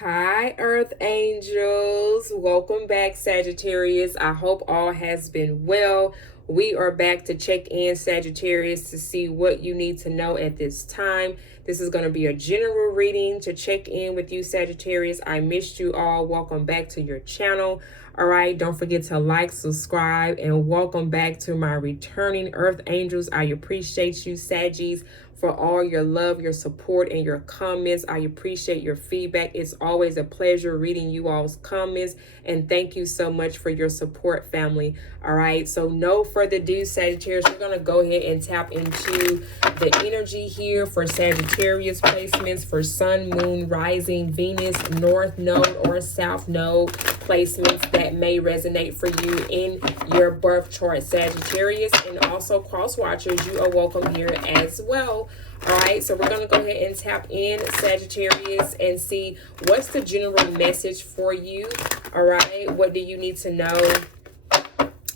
Hi, Earth Angels. Welcome back, Sagittarius. I hope all has been well. We are back to check in, Sagittarius, to see what you need to know at this time. This is going to be a general reading to check in with you, Sagittarius. I missed you all. Welcome back to your channel. All right, don't forget to like, subscribe, and welcome back to my returning Earth Angels. I appreciate you, Saggies, for all your love, your support, and your comments. I appreciate your feedback. It's always a pleasure reading you all's comments, and thank you so much for your support, family. All right, so no further ado, Sagittarius, we're going to go ahead and tap into the energy here for Sagittarius placements for Sun, Moon, Rising, Venus, North Node, or South Node placements that may resonate for you in your birth chart, Sagittarius. And also cross watchers, you are welcome here as well. All right, so we're going to go ahead and tap in, Sagittarius, and see what's the general message for you. All right, what do you need to know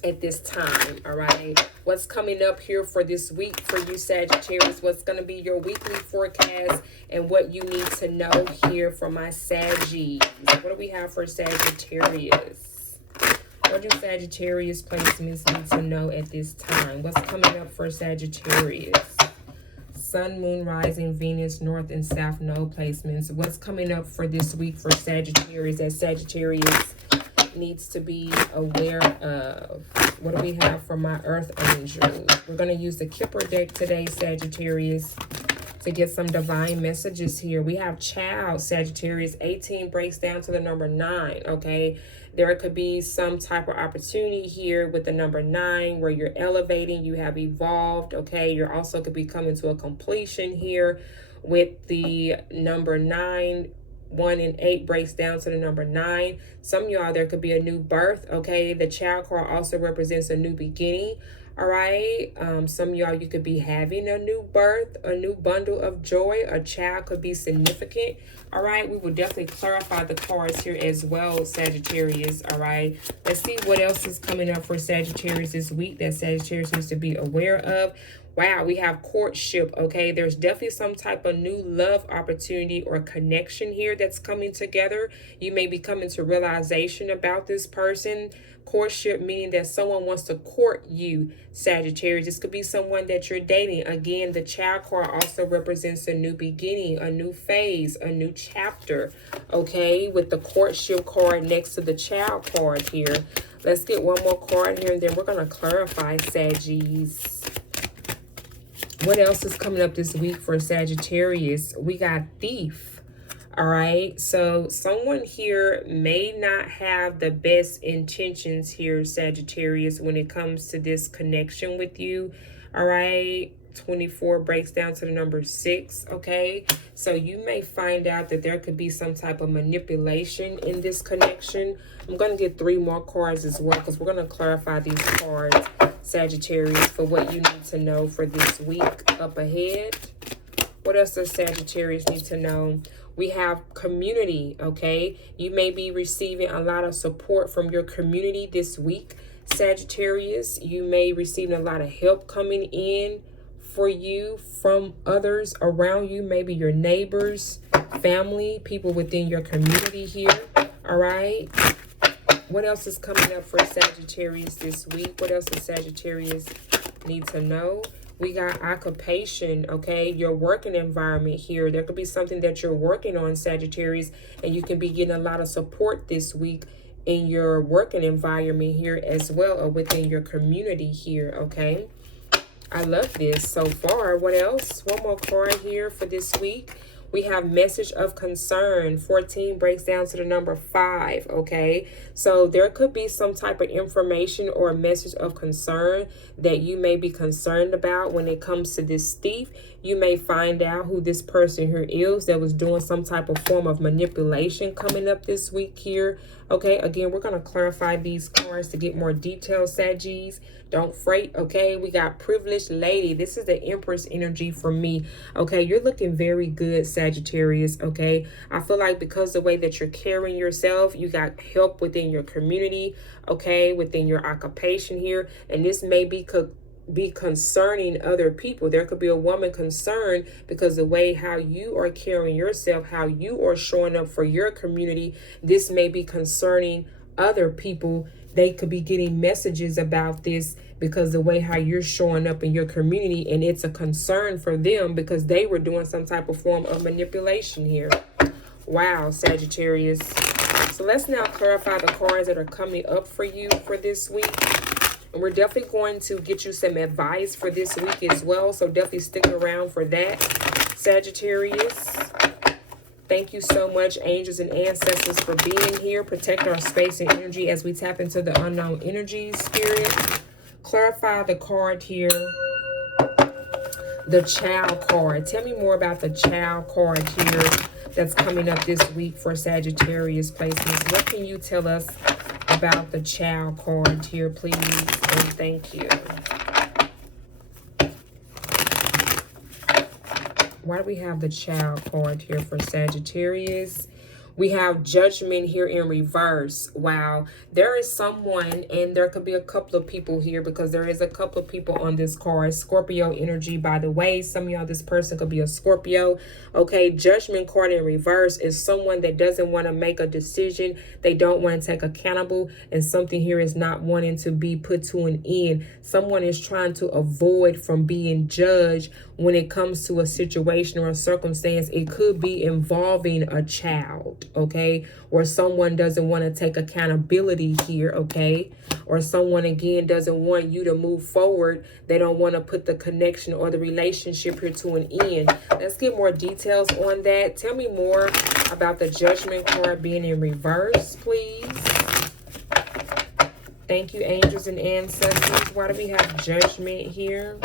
at this time? All right, what's coming up here for this week for you, Sagittarius? What's going to be your weekly forecast and what you need to know here for my Saggies? What do we have for Sagittarius? What do Sagittarius placements need to know at this time? What's coming up for Sagittarius? Sun, Moon, Rising, Venus, North and South Node placements. What's coming up for this week for Sagittarius that Sagittarius needs to be aware of? What do we have for my Earth Angels? We're going to use the Kipper deck today, Sagittarius, to get some divine messages here. We have Child, Sagittarius. 18 breaks down to the number 9, okay? There could be some type of opportunity here with the number 9 where you're elevating, you have evolved, okay? You're also could be coming to a completion here with the number 9. 1 and 8 breaks down to the number 9. Some of y'all, there could be a new birth, okay? The Child card also represents a new beginning, all right? Some of y'all, you could be having a new birth, a new bundle of joy. A child could be significant, all right? We will definitely clarify the cards here as well, Sagittarius, all right? Let's see what else is coming up for Sagittarius this week that Sagittarius needs to be aware of. Wow, we have courtship, okay? There's definitely some type of new love opportunity or connection here that's coming together. You may be coming to realization about this person. Courtship meaning that someone wants to court you, Sagittarius. This could be someone that you're dating. Again, the Child card also represents a new beginning, a new phase, a new chapter, okay? With the courtship card next to the Child card here. Let's get one more card here, and then we're going to clarify, Saggies. What else is coming up this week for Sagittarius? We got Thief. All right. So someone here may not have the best intentions here, Sagittarius, when it comes to this connection with you. All right. 24 breaks down to the number 6, okay? So you may find out that there could be some type of manipulation in this connection. I'm going to get 3 more cards as well because we're going to clarify these cards, Sagittarius, for what you need to know for this week up ahead. What else does Sagittarius need to know? We have community, okay? You may be receiving a lot of support from your community this week, Sagittarius. You may receive a lot of help coming in for you from others around you, maybe your neighbors, family, people within your community here. All right. What else is coming up for Sagittarius this week? What else does Sagittarius need to know? We got occupation, okay? Your working environment here. There could be something that you're working on, Sagittarius, and you can be getting a lot of support this week in your working environment here as well, or within your community here, okay? I love this so far. What else? One more card here for this week. We have message of concern. 14 breaks down to the number 5, okay? So there could be some type of information or a message of concern that you may be concerned about when it comes to this thief. You may find out who this person here is that was doing some type of form of manipulation coming up this week here, okay? Again, we're going to clarify these cards to get more details, Saggies. Don't fret, okay? We got privileged lady. This is the Empress energy for me, okay? You're looking very good, Sagittarius, okay? I feel like because the way that you're carrying yourself, you got help within your community, okay? Within your occupation here. And this may be be concerning other people. There could be a woman concerned because the way how you are carrying yourself, how you are showing up for your community, this may be concerning other people. They could be getting messages about this because the way how you're showing up in your community, and it's a concern for them because they were doing some type of form of manipulation here. Wow, Sagittarius. So let's now clarify the cards that are coming up for you for this week. And we're definitely going to get you some advice for this week as well. So definitely stick around for that, Sagittarius. Thank you so much, angels and ancestors, for being here. Protect our space and energy as we tap into the unknown energy, Spirit. Clarify the card here. The Child card. Tell me more about the Child card here that's coming up this week for Sagittarius placements. What can you tell us about the Child card here, please? And thank you. Why do we have the Child card here for Sagittarius? We have Judgment here in reverse. Wow. There is someone, and there could be a couple of people here because there is a couple of people on this card. Scorpio energy, by the way. Some of y'all, this person could be a Scorpio. Okay, Judgment card in reverse is someone that doesn't want to make a decision. They don't want to take accountable, and something here is not wanting to be put to an end. Someone is trying to avoid from being judged when it comes to a situation or a circumstance. It could be involving a child, okay, or someone doesn't want to take accountability here, okay, or someone again doesn't want you to move forward. They don't want to put the connection or the relationship here to an end. Let's get more details on that. Tell me more about the Judgment card being in reverse, please. Thank you, angels and ancestors. Why do we have Judgment here?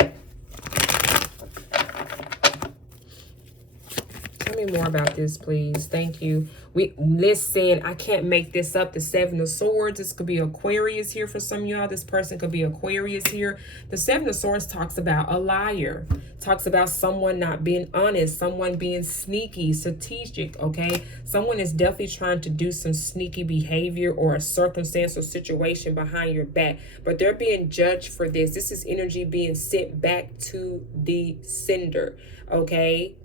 Tell me more about this, please. Thank you. Listen, I can't make this up. The Seven of Swords. This could be Aquarius here for some of y'all. This person could be Aquarius here. The Seven of Swords talks about a liar. Talks about someone not being honest. Someone being sneaky, strategic, okay? Someone is definitely trying to do some sneaky behavior or a circumstance or situation behind your back. But they're being judged for this. This is energy being sent back to the sender, okay?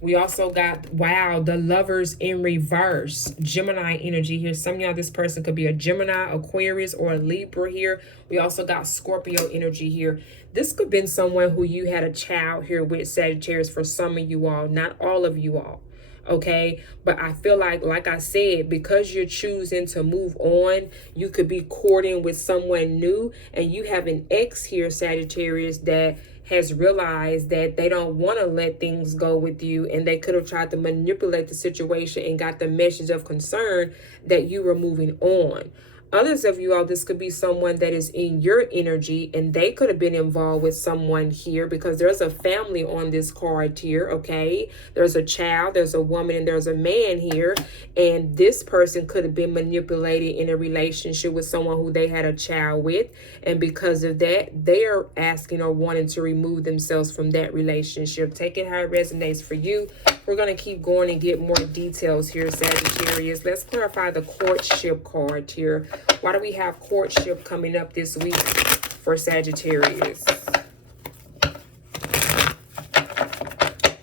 We also got, wow, the Lovers in reverse. Gemini energy here. Some of y'all, this person could be a Gemini, Aquarius, or a Libra here. We also got Scorpio energy here. This could have been someone who you had a child here with, Sagittarius, for some of you all, not all of you all. Okay, but I feel like I said, because you're choosing to move on, you could be courting with someone new, and you have an ex here, Sagittarius, that has realized that they don't want to let things go with you, and they could have tried to manipulate the situation and got the message of concern that you were moving on. Others of you all, this could be someone that is in your energy, and they could have been involved with someone here because there's a family on this card here, okay? There's a child, there's a woman, and there's a man here, and this person could have been manipulated in a relationship with someone who they had a child with, and because of that, they are asking or wanting to remove themselves from that relationship. Take it how it resonates for you. We're going to keep going and get more details here, Sagittarius. Let's clarify the Courtship card here. Why do we have courtship coming up this week for Sagittarius?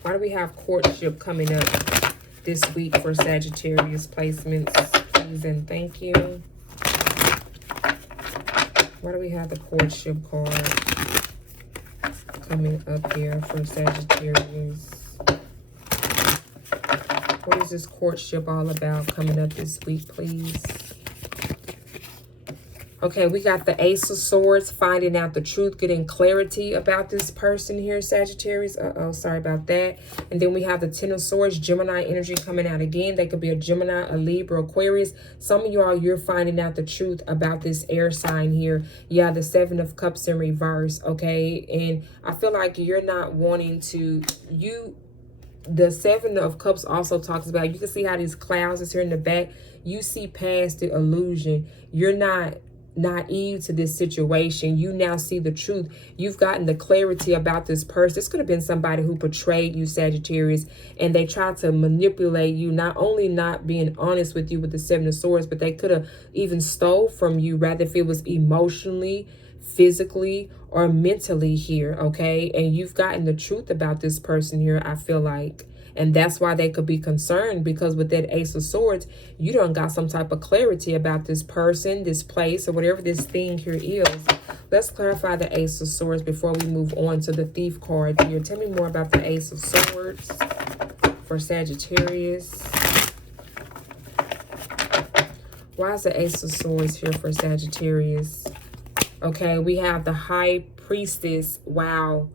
Why do we have courtship coming up this week for Sagittarius placements, please and thank you? Why do we have the courtship card coming up here for Sagittarius? What is this courtship all about coming up this week, please? Okay, we got the Ace of Swords, finding out the truth, getting clarity about this person here, Sagittarius. Sorry about that. And then we have the Ten of Swords, Gemini energy coming out again. They could be a Gemini, a Libra, Aquarius. Some of y'all, you're finding out the truth about this air sign here. Yeah, the Seven of Cups in reverse, okay? And I feel like you're not wanting to, the Seven of Cups also talks about, you can see how these clouds is here in the back. You see past the illusion. You're not naive to this situation. You now see the truth. You've gotten the clarity about this person. This could have been somebody who betrayed you, Sagittarius, and they tried to manipulate you, not only not being honest with you with the Seven of Swords, but they could have even stole from you, rather if it was emotionally, physically or mentally here, okay? And you've gotten the truth about this person here, I feel like. And that's why they could be concerned, because with that Ace of Swords, you done got some type of clarity about this person, this place, or whatever this thing here is. Let's clarify the Ace of Swords before we move on to the Thief card here. Tell me more about the Ace of Swords for Sagittarius. Why is the Ace of Swords here for Sagittarius? Okay, we have the High Priestess. Wow.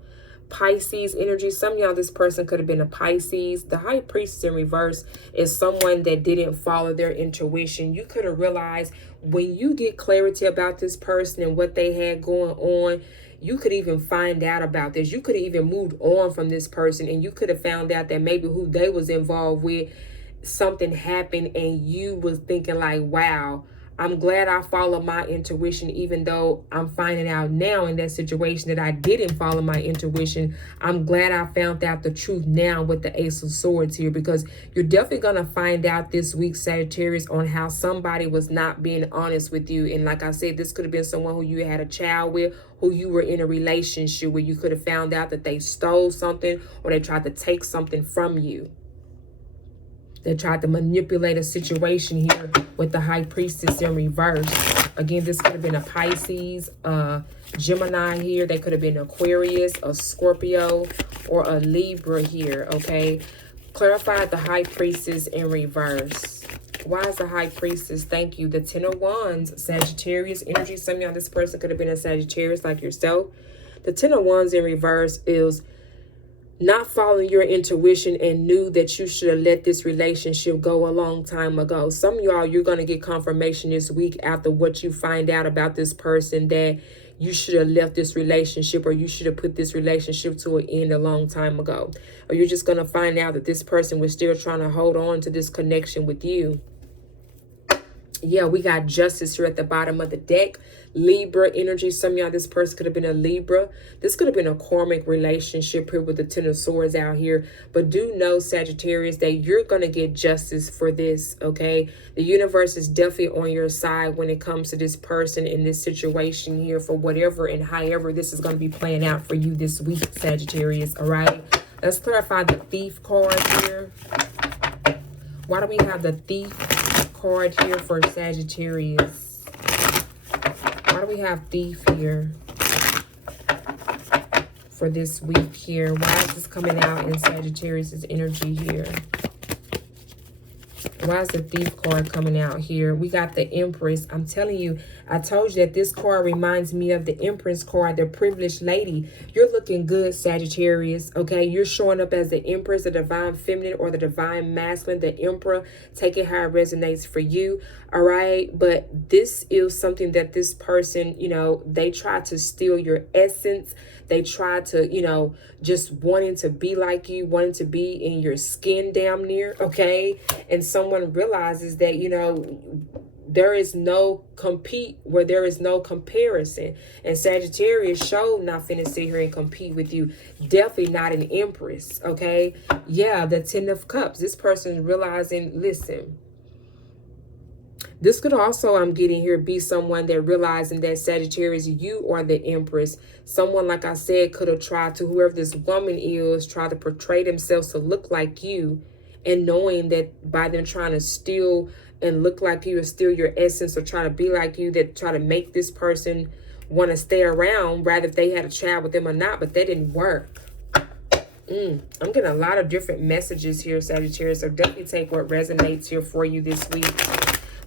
Pisces energy. Some of y'all, this person could have been a Pisces. The High Priestess in reverse is someone that didn't follow their intuition. You could have realized when you get clarity about this person and what they had going on, you could even find out about this. You could have even moved on from this person, and you could have found out that maybe who they was involved with, something happened, and you was thinking like, wow, I'm glad I followed my intuition, even though I'm finding out now in that situation that I didn't follow my intuition. I'm glad I found out the truth now with the Ace of Swords here, because you're definitely going to find out this week, Sagittarius, on how somebody was not being honest with you. And like I said, this could have been someone who you had a child with, who you were in a relationship with. You could have found out that they stole something or they tried to take something from you. They tried to manipulate a situation here with the High Priestess in reverse. Again, this could have been a Pisces, Gemini here. They could have been Aquarius, a Scorpio, or a Libra here, okay? Clarify the High Priestess in reverse. Why is the High Priestess? Thank you. The Ten of Wands, Sagittarius energy. Some of y'all, this person could have been a Sagittarius like yourself. The Ten of Wands in reverse is not following your intuition and knew that you should have let this relationship go a long time ago. Some of y'all, you're going to get confirmation this week after what you find out about this person that you should have left this relationship, or you should have put this relationship to an end a long time ago. Or you're just going to find out that this person was still trying to hold on to this connection with you. Yeah, we got Justice here at the bottom of the deck. Libra energy. Some of y'all, this person could have been a Libra. This could have been a karmic relationship here with the Ten of Swords out here. But do know, Sagittarius, that you're going to get justice for this, okay? The universe is definitely on your side when it comes to this person in this situation here, for whatever and however this is going to be playing out for you this week, Sagittarius, all right? Let's clarify the Thief card here. Why do we have the Thief card here for Sagittarius? Why do we have Thief here for this week here? Why is this coming out in Sagittarius' energy here? Why is the Thief card coming out here? We got the Empress. I'm telling you, I told you that this card reminds me of the Empress card, the privileged lady. You're looking good, Sagittarius, okay? You're showing up as the Empress, the divine feminine, or the divine masculine, the Emperor. Take it how it resonates for you, all right? But this is something that this person, you know, they try to steal your essence. They try to, you know, just wanting to be like you, wanting to be in your skin damn near, okay? And someone realizes that, you know, there is no compete where there is no comparison. And Sagittarius showed not finna sit here and compete with you. Definitely not an Empress, okay? Yeah, the Ten of Cups. This person is realizing, listen, this could also, I'm getting here, be someone that realizing that Sagittarius, you are the Empress. Someone, like I said, could have tried to, whoever this woman is, try to portray themselves to look like you, and knowing that by them trying to steal and look like you or steal your essence or try to be like you, that try to make this person want to stay around, rather if they had a child with them or not, but that didn't work. I'm getting a lot of different messages here, Sagittarius, so definitely take what resonates here for you this week.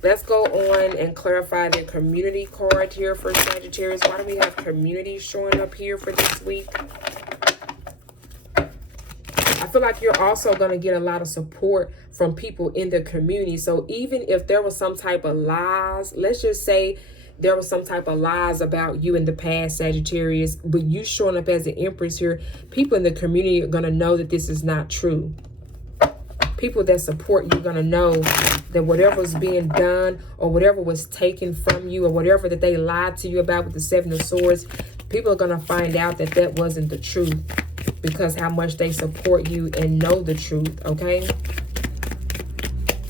Let's go on and clarify the community card here for Sagittarius. Why do we have community showing up here for this week? I feel like you're also going to get a lot of support from people in the community. So even if there was some type of lies, let's just say there was some type of lies about you in the past, Sagittarius, but you showing up as the Empress here, people in the community are going to know that this is not true. People that support you are going to know that whatever was being done or whatever was taken from you or whatever that they lied to you about with the Seven of Swords, people are going to find out that that wasn't the truth, because how much they support you and know the truth, okay?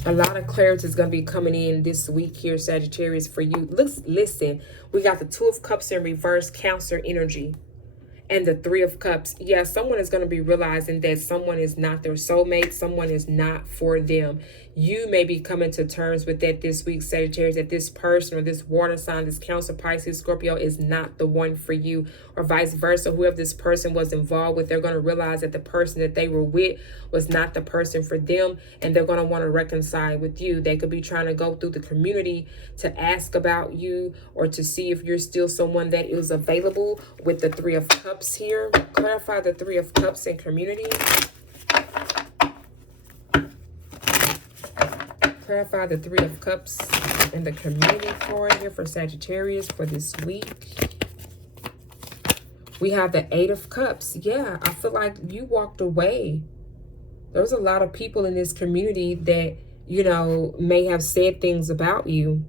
A lot of clarity is going to be coming in this week here, Sagittarius, for you. Listen, we got the Two of Cups in reverse, Cancer energy. And the Three of Cups. Yeah, someone is going to be realizing that someone is not their soulmate. Someone is not for them. You may be coming to terms with that this week, Sagittarius, that this person or this water sign, this Cancer, Pisces, Scorpio is not the one for you, or vice versa. Whoever this person was involved with, they're going to realize that the person that they were with was not the person for them, and they're going to want to reconcile with you. They could be trying to go through the community to ask about you or to see if you're still someone that is available with the Three of Cups here. Clarify the Three of Cups in community. Clarify the Three of Cups in the community card here for Sagittarius for this week. We have the Eight of Cups. Yeah, I feel like you walked away. There's a lot of people in this community that, you know, may have said things about you,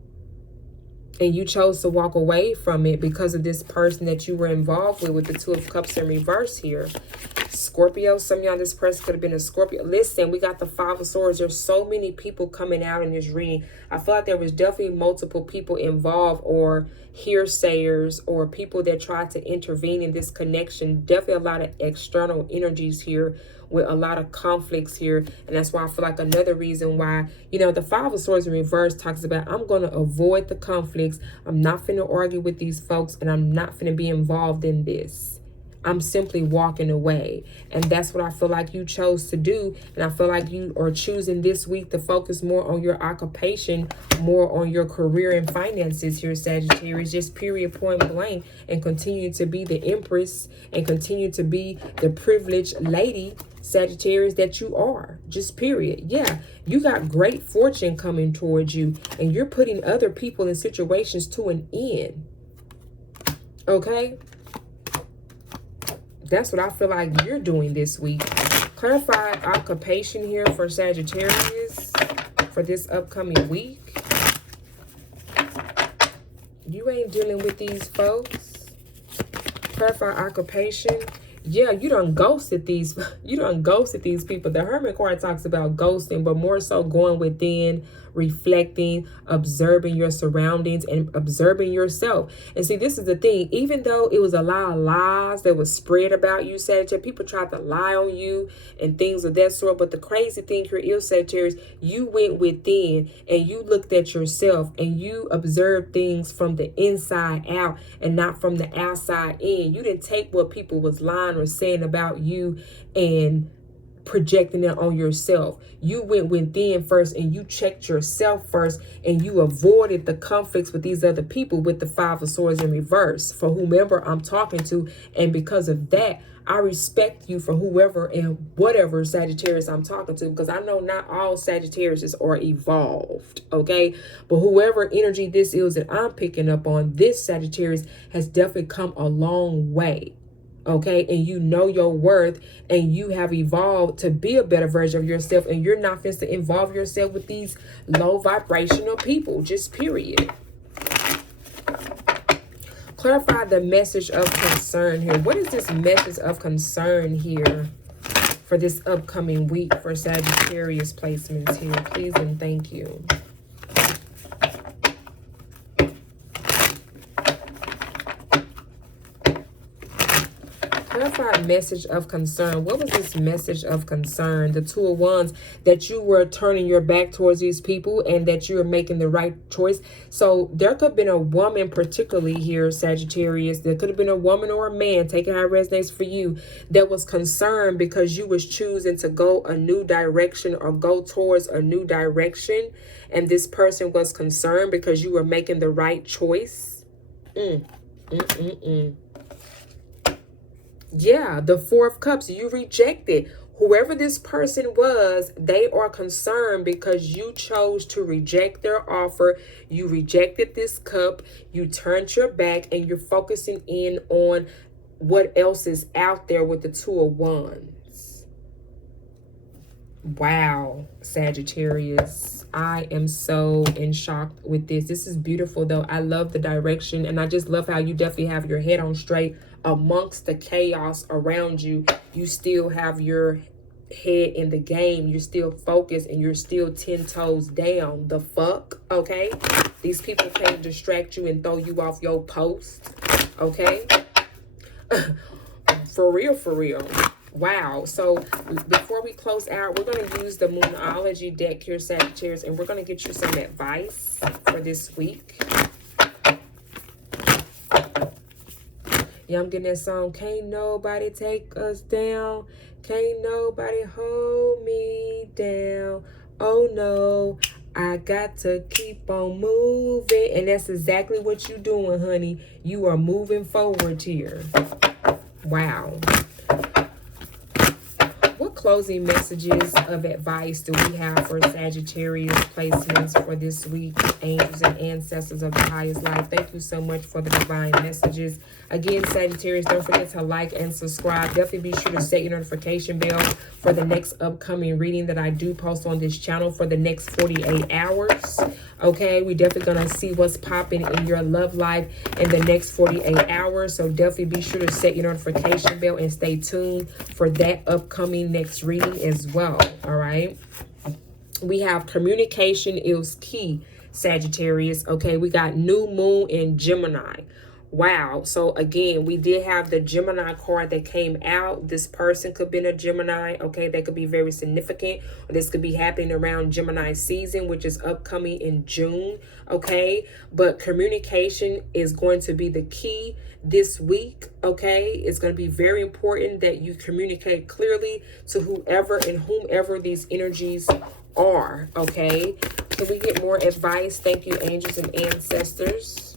and you chose to walk away from it because of this person that you were involved with the Two of Cups in reverse here. Scorpio, some of y'all, this person could have been a Scorpio. Listen, we got the Five of Swords. There's so many people coming out in this reading. I feel like there was definitely multiple people involved, or hearsayers, or people that tried to intervene in this connection. Definitely a lot of external energies here, with a lot of conflicts here. And that's why I feel like another reason why, you know, the Five of Swords in reverse talks about, I'm going to avoid the conflicts. I'm not finna argue with these folks, and I'm not finna be involved in this. I'm simply walking away. And that's what I feel like you chose to do. And I feel like you are choosing this week to focus more on your occupation, more on your career and finances here, Sagittarius. Just period, point blank. And continue to be the Empress and continue to be the privileged lady, Sagittarius, that you are. Just period. Yeah, you got great fortune coming towards you, and you're putting other people in situations to an end. Okay? That's what I feel like you're doing this week. Clarify occupation here for Sagittarius for this upcoming week. You ain't dealing with these folks. Clarify occupation. Yeah, you done ghosted these people. The Hermit card talks about ghosting, but more so going within, reflecting, observing your surroundings, and observing yourself. And see, this is the thing. Even though it was a lot of lies that was spread about you, Sagittarius, people tried to lie on you and things of that sort. But the crazy thing here is, Sagittarius, you went within and you looked at yourself and you observed things from the inside out and not from the outside in. You didn't take what people was lying or saying about you and projecting it on yourself. You went within first and you checked yourself first, and you avoided the conflicts with these other people with the Five of Swords in reverse for whomever I'm talking to. And because of that, I respect you for whoever and whatever Sagittarius I'm talking to, because I know not all Sagittarius are evolved, okay? But whoever energy this is that I'm picking up on, this Sagittarius has definitely come a long way. Okay, and you know your worth, and you have evolved to be a better version of yourself, and you're not supposed to involve yourself with these low vibrational people, just period. Clarify the message of concern here. What is this message of concern here for this upcoming week for Sagittarius placements here? Please and thank you. Clarify message of concern. What was this message of concern? The Two of Wands, that you were turning your back towards these people and that you were making the right choice. So there could have been a woman particularly here, Sagittarius. There could have been a woman or a man, taking how it resonates for you, that was concerned because you was choosing to go a new direction or go towards a new direction. And this person was concerned because you were making the right choice. Yeah, the Four of Cups, you rejected. Whoever this person was, they are concerned because you chose to reject their offer. You rejected this cup. You turned your back and you're focusing in on what else is out there with the Two of Wands. Wow, Sagittarius. I am so in shock with this. This is beautiful, though. I love the direction, and I just love how you definitely have your head on straight amongst the chaos around you. You still have your head in the game. You're still focused and you're still 10 toes down. The fuck, okay? These people can't distract you and throw you off your post, okay? For real, for real. Wow. So before we close out, we're going to use the Moonology deck here, Sagittarius, and we're going to get you some advice for this week. Yeah, I'm getting that song. Can't nobody take us down. Can't nobody hold me down. Oh no, I got to keep on moving. And that's exactly what you're doing, honey. You are moving forward here. Wow. What closing messages of advice do we have for Sagittarius placements for this week? Angels and ancestors of the highest light, thank you so much for the divine messages. Again, Sagittarius, don't forget to like and subscribe. Definitely be sure to set your notification bell for the next upcoming reading that I do post on this channel for the next 48 hours. Okay, we definitely going to see what's popping in your love life in the next 48 hours. So definitely be sure to set your notification bell and stay tuned for that upcoming next reading as well. All right. We have communication is key, Sagittarius. Okay, we got new moon in Gemini. Wow. So again, we did have the Gemini card that came out. This person could be a Gemini. Okay, they could be very significant. This could be happening around Gemini season, which is upcoming in June. Okay, but communication is going to be the key this week. Okay, it's going to be very important that you communicate clearly to whoever and whomever these energies are. Okay, can we get more advice? Thank you, angels and ancestors.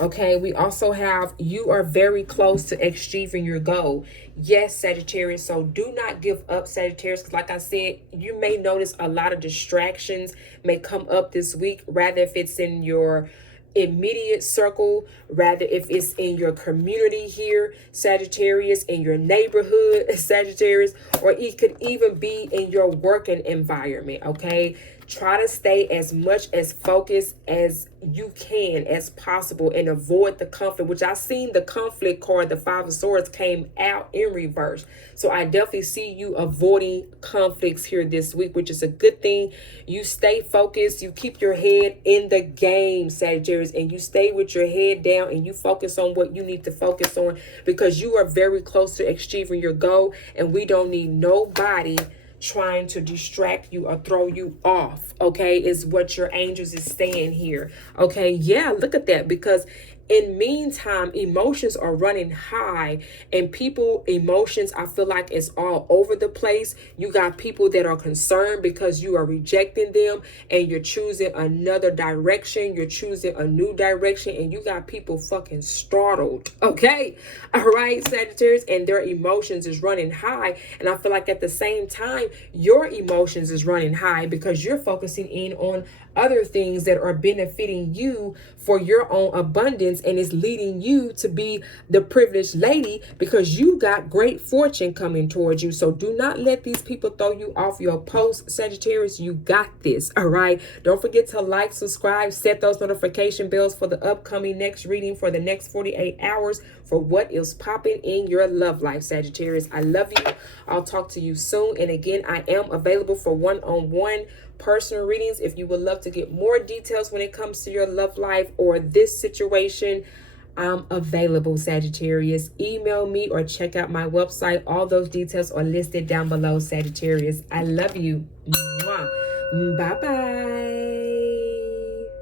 Okay, we also have you are very close to achieving your goal. Yes, Sagittarius. So do not give up, Sagittarius, because like I said, you may notice a lot of distractions may come up this week, rather if it's in your immediate circle, rather if it's in your community here, Sagittarius, in your neighborhood, Sagittarius, or it could even be in your working environment. Okay, try to stay as much as focused as you can as possible and avoid the conflict, which I seen the conflict card, the Five of Swords, came out in reverse. So I definitely see you avoiding conflicts here this week, which is a good thing. You stay focused, you keep your head in the game, Sagittarius, and you stay with your head down and you focus on what you need to focus on, because you are very close to achieving your goal, and we don't need nobody trying to distract you or throw you off. Okay, is what your angels is saying here. Okay, yeah, look at that, because in meantime, emotions are running high, and people emotions, I feel like it's all over the place. You got people that are concerned because you are rejecting them and you're choosing another direction. You're choosing a new direction, and you got people fucking startled. Okay, all right, Sagittarius, and their emotions is running high. And I feel like at the same time, your emotions is running high because you're focusing in on other things that are benefiting you for your own abundance, and is leading you to be the privileged lady because you got great fortune coming towards you. So do not let these people throw you off your post, Sagittarius. You got this. All right, don't forget to like, subscribe, set those notification bells for the upcoming next reading for the next 48 hours for what is popping in your love life, Sagittarius. I love you. I'll talk to you soon. And again, I am available for one-on-one personal readings. If you would love to get more details when it comes to your love life or this situation, I'm available, Sagittarius. Email me or check out my website. All those details are listed down below, Sagittarius. I love you. Mwah. Bye-bye.